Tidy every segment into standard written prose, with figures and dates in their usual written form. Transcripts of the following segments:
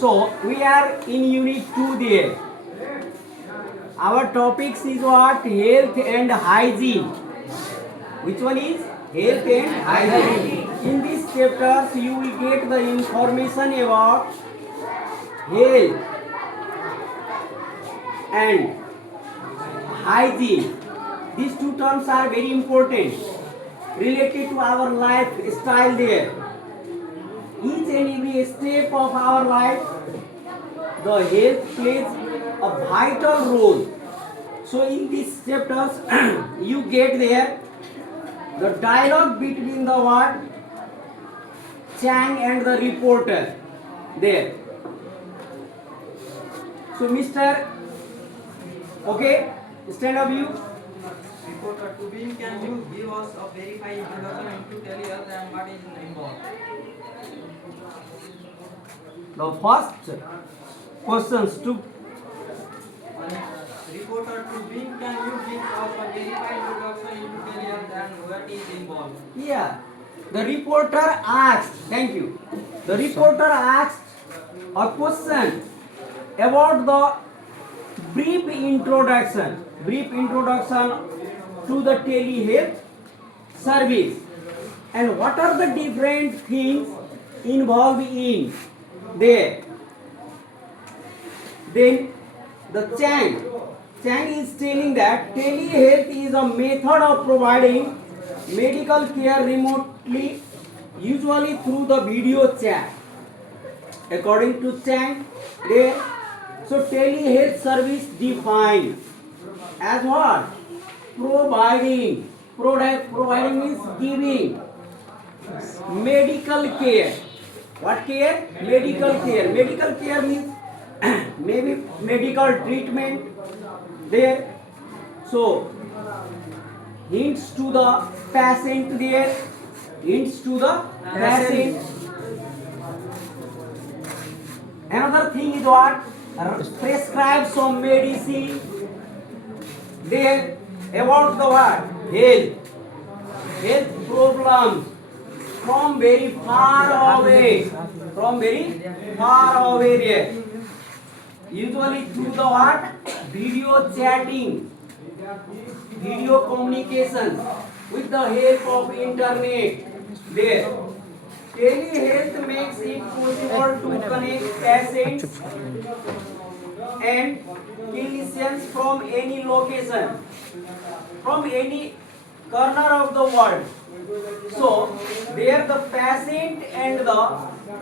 So we are in unit 2 there. Our topics is what? Health and hygiene. Which one is? Health and hygiene. In this chapter you will get the information about health and hygiene. These two terms are very important related to our lifestyle there. Each and every step of our life, the health plays a vital role. So in these chapters, you get there the dialogue between the what? Chang and the reporter there. So Mr. Okay, stand up you. Reporter, to whom can you give us a verified introduction and to tell us and what is involved? The first questions to Reporter, to whom can you give us a verified introduction and to tell us and what is involved? yeah. The reporter asked. Thank you. The reporter asked a question about the brief introduction to the telehealth service and what are the different things involved in there. Then the Chang is telling that telehealth is a method of providing medical care remotely, usually through the video chat. According to Chang, there so telehealth service defined as what? Providing means giving medical care. What care? Medical care. Medical care means maybe medical treatment there. So hints to the patient there. Hints to the patient. Another thing is what? Prescribe some medicine there about the what? Health problems from very far away. There. Usually through the what? Video chatting, video communication with the help of internet there. Telehealth makes it possible to connect patients and clinicians from any location, from any corner of the world. So there the patient and the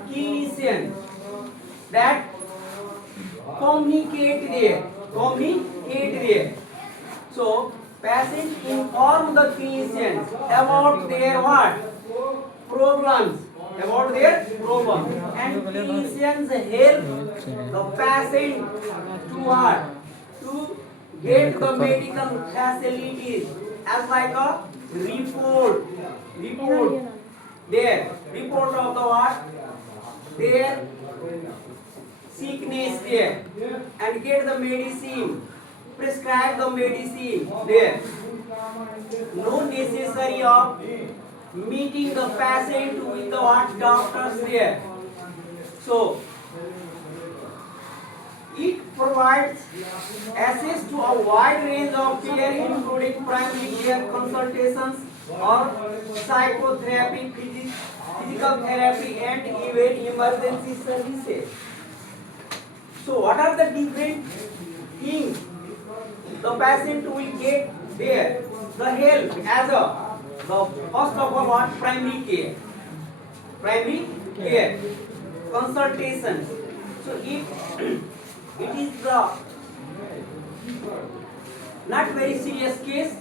clinician that communicate there. So patient inform the clinicians about their what? Problems, and clinicians help the patient to what? To get the medical facilities as like a report of the what? Their sickness there and get the medicine, prescribe the medicine there. No necessary of meeting the patient with the what? Doctors there. So it provides access to a wide range of care including primary care consultations or psychotherapy, physical therapy and even emergency services. So what are the different things the patient will get there? The help as the first of all what? Primary care, consultations. So if it is the not very serious case,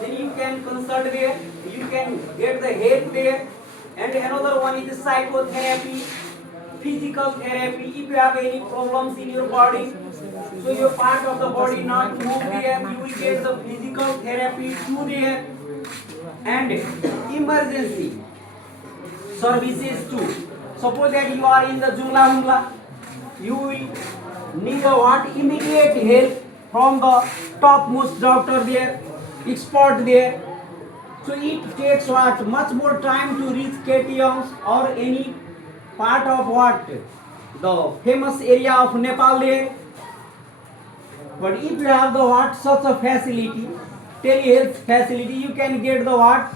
then you can consult there, you can get the help there. And another one is psychotherapy, physical therapy. If you have any problems in your body, so your part of the body not move there, you will get the physical therapy too there. And emergency services too. Suppose that you are in the jungla, you will need a what? Immediate help from the topmost doctor there, expert there. So it takes what? Much more time to reach KTMs or any part of what? the famous area of Nepal there. But if you have the what such a facility, telehealth facility, you can get the what